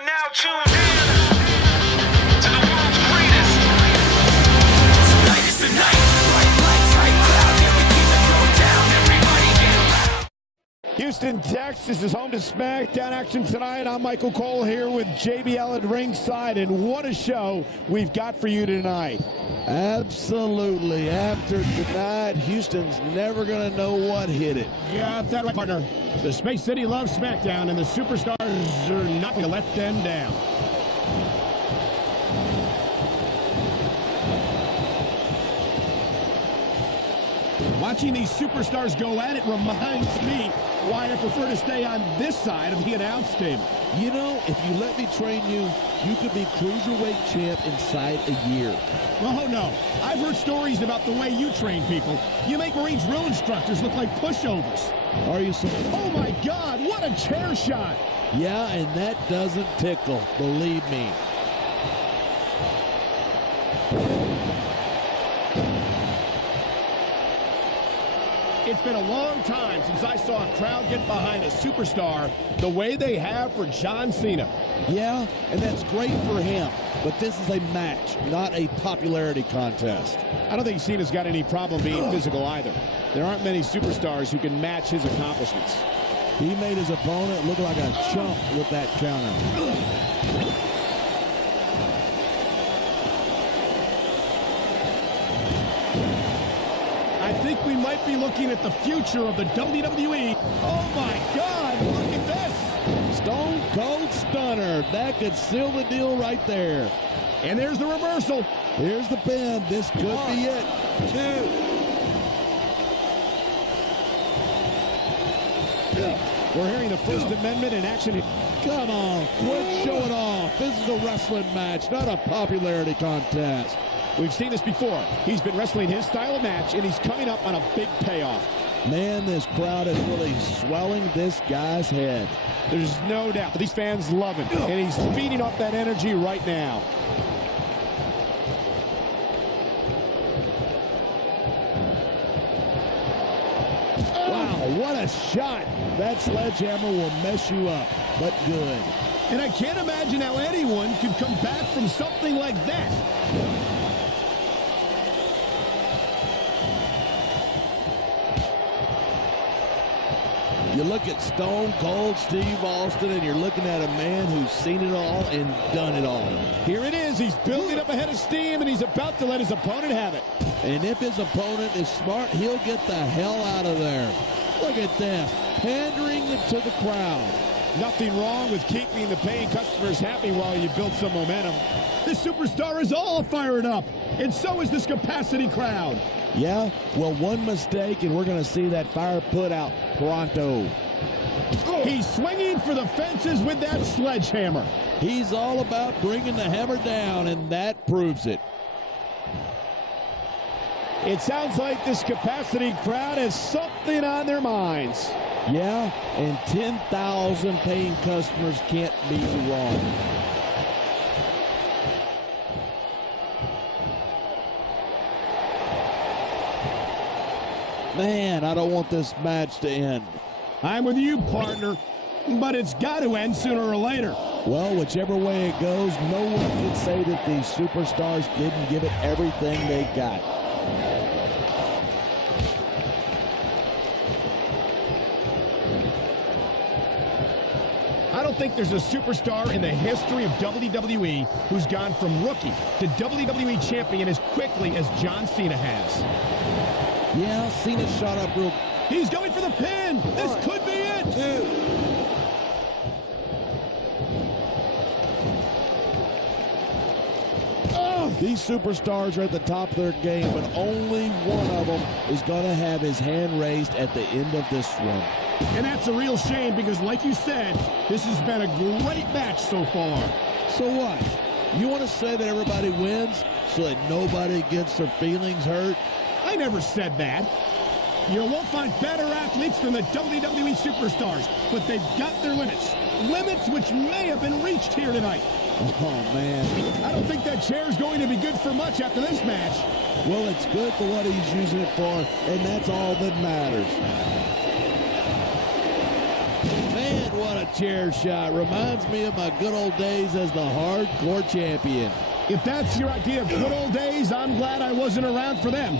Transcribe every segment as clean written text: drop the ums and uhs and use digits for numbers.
are now tuned in to the world's greatest. Tonight is the night. Bright lights, high cloud, yeah, we keep the throw down. Everybody get loud. Houston, Texas is home to Smackdown action tonight. I'm Michael Cole here with JBL at ringside, and what a show we've got for you tonight. Absolutely. After tonight, Houston's never going to know what hit it. Yeah, that's right, partner. The Space City loves Smackdown, and the superstars are not going to let them down. Watching these superstars go at it reminds me why I prefer to stay on this side of the announce table. You know, if you let me train you, you could be cruiserweight champ inside a year. Oh, no. I've heard stories about the way you train people. You make Marine drill instructors look like pushovers. Are you so? Oh, my God. What a chair shot. Yeah, and that doesn't tickle, believe me. It's been a long time since I saw a crowd get behind a superstar the way they have for John Cena. Yeah, and that's great for him, but this is a match, not a popularity contest. I don't think Cena's got any problem being physical either. There aren't many superstars who can match his accomplishments. He made his opponent look like a chump with that counter. I think we might be looking at the future of the WWE. Oh, my God, look at this. Stone Cold Stunner. That could seal the deal right there. And there's the reversal. Here's the pin. This could be it. 2. We're hearing the First Amendment in action. Come on, quit showing off. This is a wrestling match, not a popularity contest. We've seen this before. He's been wrestling his style of match, and he's coming up on a big payoff. Man, this crowd is really swelling this guy's head. There's no doubt. These fans love him, and he's feeding off that energy right now. Wow, what a shot. That sledgehammer will mess you up, but good. And I can't imagine how anyone could come back from something like that. You look at Stone Cold Steve Austin, and you're looking at a man who's seen it all and done it all. Here it is. He's building up a head of steam, and he's about to let his opponent have it. And if his opponent is smart, he'll get the hell out of there. Look at this, pandering to the crowd. Nothing wrong with keeping the paying customers happy while you build some momentum. This superstar is all fired up, and so is this capacity crowd. Yeah, well, one mistake, and we're going to see that fire put out pronto. He's swinging for the fences with that sledgehammer. He's all about bringing the hammer down, and that proves it. It sounds like this capacity crowd has something on their minds. Yeah, and 10,000 paying customers can't be wrong. Man, I don't want this match to end. I'm with you, partner, but it's got to end sooner or later. Well, whichever way it goes, no one can say that these superstars didn't give it everything they got. I don't think there's a superstar in the history of WWE who's gone from rookie to WWE champion as quickly as John Cena has. Yeah, Cena shot up real. He's going for the pin. This could be it. 2. These superstars are at the top of their game, but only one of them is going to have his hand raised at the end of this one. And that's a real shame because, like you said, this has been a great match so far. So what? You want to say that everybody wins so that nobody gets their feelings hurt? I never said that. You won't find better athletes than the WWE superstars, but they've got their limits. Limits which may have been reached here tonight. Oh, man. I don't think that chair is going to be good for much after this match. Well, it's good for what he's using it for, and that's all that matters. Man, what a chair shot. Reminds me of my good old days as the hardcore champion. If that's your idea of good old days, I'm glad I wasn't around for them.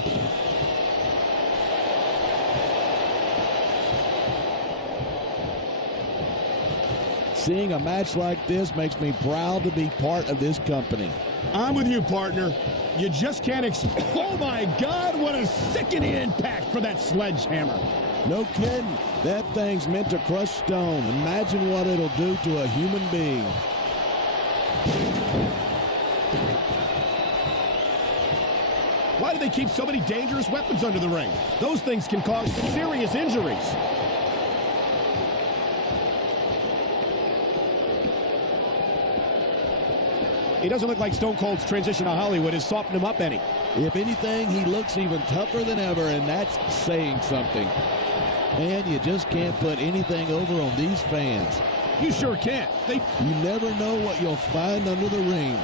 Seeing a match like this makes me proud to be part of this company. I'm with you, partner. You just can't oh my God, what a sickening impact for that sledgehammer. No kidding. That thing's meant to crush stone. Imagine what it'll do to a human being. Why do they keep so many dangerous weapons under the ring? Those things can cause serious injuries. It doesn't look like Stone Cold's transition to Hollywood has softened him up any. If anything, he looks even tougher than ever, and that's saying something. Man, you just can't put anything over on these fans. You sure can't. You never know what you'll find under the ring.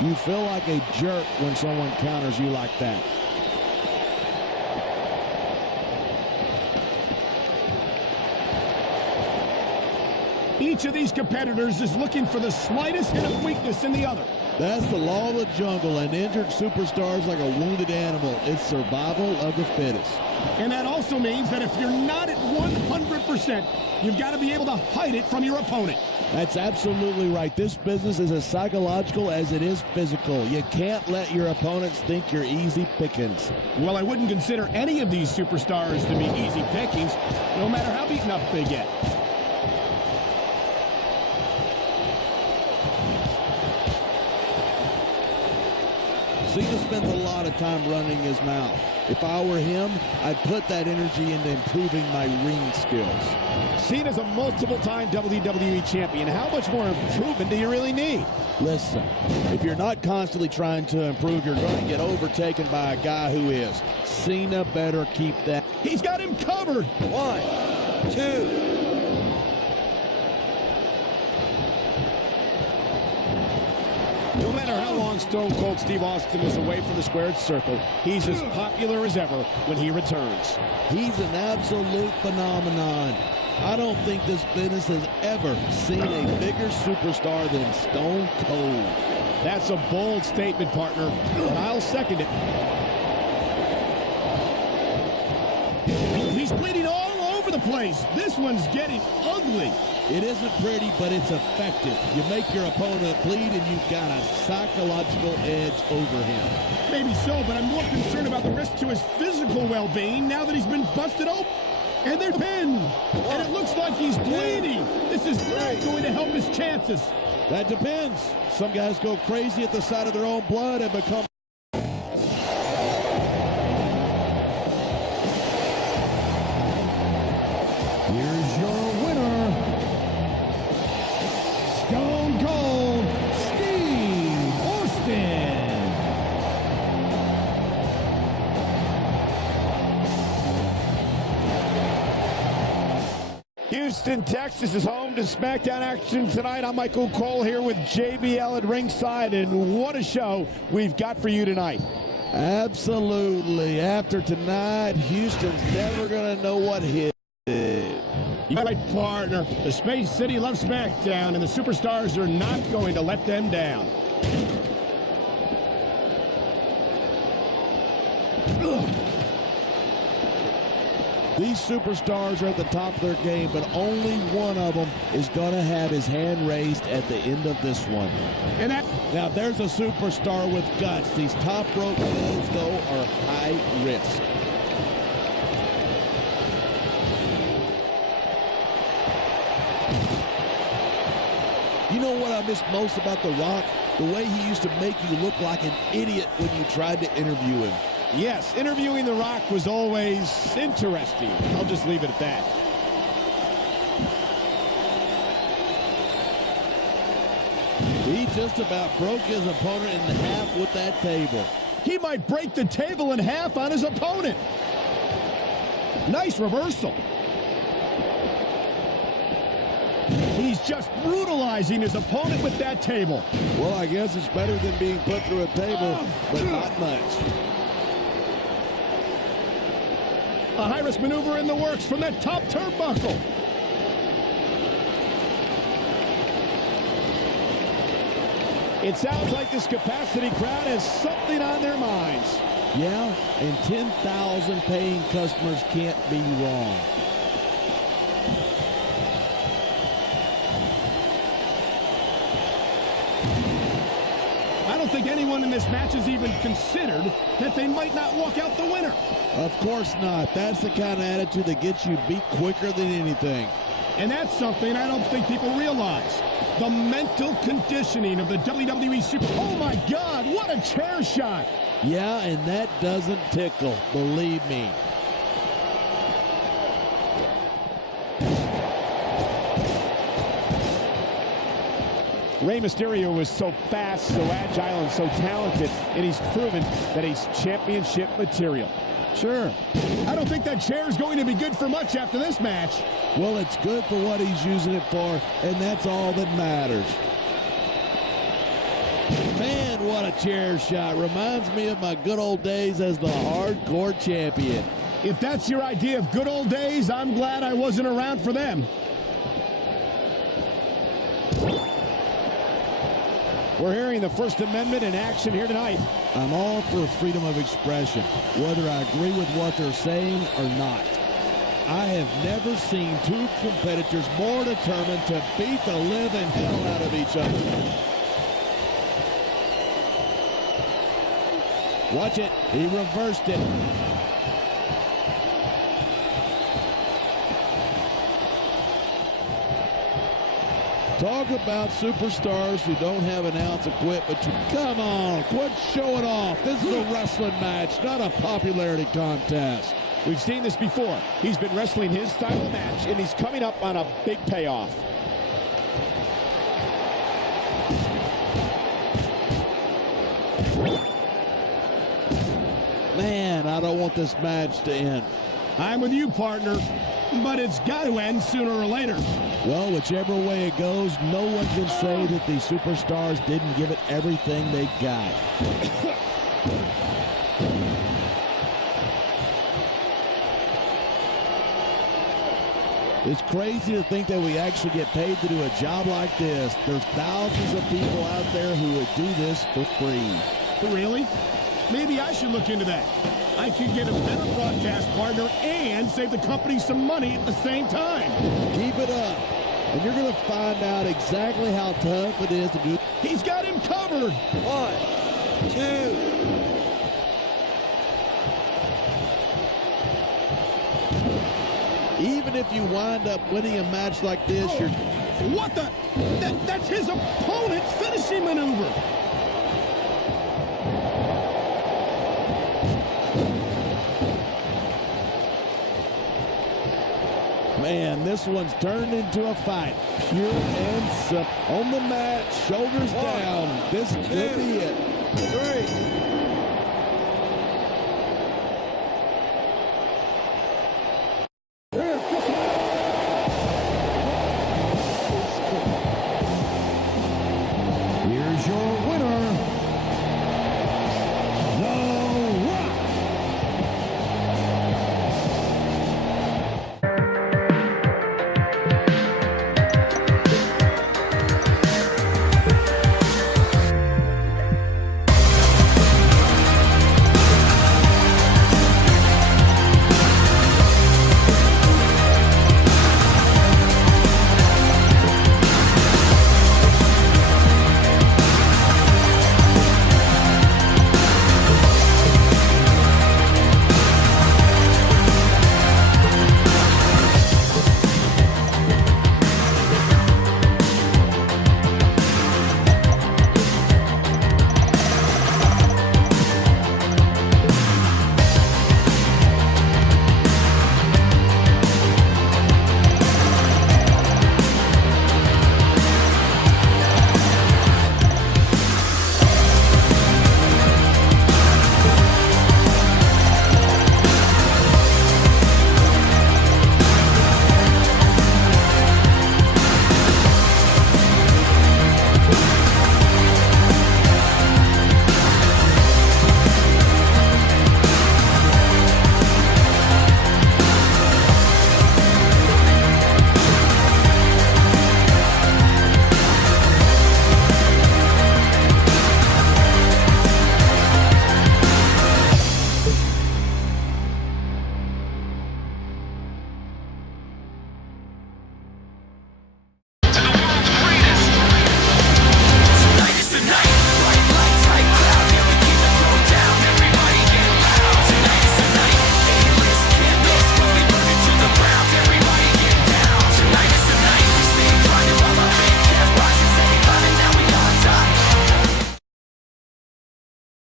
You feel like a jerk when someone counters you like that. Each of these competitors is looking for the slightest hint of weakness in the other. That's the law of the jungle. An injured superstar is like a wounded animal. It's survival of the fittest. And that also means that if you're not at 100%, you've got to be able to hide it from your opponent. That's absolutely right. This business is as psychological as it is physical. You can't let your opponents think you're easy pickings. Well, I wouldn't consider any of these superstars to be easy pickings, no matter how beaten up they get. Cena spends a lot of time running his mouth. If I were him, I'd put that energy into improving my ring skills. Cena's a multiple-time WWE champion. How much more improvement do you really need? Listen, if you're not constantly trying to improve, you're going to get overtaken by a guy who is. Cena better keep that. He's got him covered. 1, 2. No matter how long Stone Cold Steve Austin is away from the squared circle, he's as popular as ever when he returns. He's an absolute phenomenon. I don't think this business has ever seen a bigger superstar than Stone Cold. That's a bold statement, partner, and I'll second it. He's bleeding all over the place. This one's getting ugly. It isn't pretty, but it's effective. You make your opponent bleed, and you've got a psychological edge over him. Maybe so, but I'm more concerned about the risk to his physical well-being now that he's been busted open. And they're pinned. And it looks like he's bleeding. This is not going to help his chances. That depends. Some guys go crazy at the sight of their own blood and become... Here's your winner, Stone Cold Steve Austin. Houston, Texas is home to SmackDown action tonight. I'm Michael Cole here with JBL at ringside, and what a show we've got for you tonight. Absolutely. After tonight, Houston's never going to know what hit. You're right, partner. The Space City loves SmackDown, and the superstars are not going to let them down. These superstars are at the top of their game, but only one of them is going to have his hand raised at the end of this one. And that, now, there's a superstar with guts. These top rope moves, though, are high risk. You know what I miss most about The Rock? The way he used to make you look like an idiot when you tried to interview him. yes, interviewing The Rock was always interesting. I'll just leave it at that. He just about broke his opponent in half with that table. He might break the table in half on his opponent. Nice reversal. He's just brutalizing his opponent with that table. Well, I guess it's better than being put through a table, but not much. A high-risk maneuver in the works from that top turnbuckle. It sounds like this capacity crowd has something on their minds. Yeah, and 10,000 paying customers can't be wrong. I don't think anyone in this match has even considered that they might not walk out the winner. Of course not. That's the kind of attitude that gets you beat quicker than anything. And that's something I don't think people realize. The mental conditioning of the WWE Super... Oh, my God, what a chair shot. Yeah, and that doesn't tickle, believe me. Rey Mysterio is so fast, so agile, and so talented, and he's proven that he's championship material. Sure. I don't think that chair is going to be good for much after this match. Well, it's good for what he's using it for, and that's all that matters. Man, what a chair shot. Reminds me of my good old days as the hardcore champion. If that's your idea of good old days, I'm glad I wasn't around for them. We're hearing the First Amendment in action here tonight. I'm all for freedom of expression, whether I agree with what they're saying or not. I have never seen two competitors more determined to beat the living hell out of each other. Watch it. He reversed it. Talk about superstars who don't have an ounce of quit, but come on, quit showing off. This is a wrestling match, not a popularity contest. We've seen this before. He's been wrestling his style of match, and he's coming up on a big payoff. Man, I don't want this match to end. I'm with you, partner, but it's got to end sooner or later. Well, whichever way it goes, no one can say that the superstars didn't give it everything they got. It's crazy to think that we actually get paid to do a job like this. There's thousands of people out there who would do this for free. Really? Maybe I should look into that. I could get a better broadcast partner and save the company some money at the same time. Keep it up, and you're going to find out exactly how tough it is to do. He's got him covered. 1, 2. Even if you wind up winning a match like this, you're... What the? That's his opponent's finishing maneuver. Man, this one's turned into a fight. Pure and simple. On the mat, shoulders down. This could be it. 3.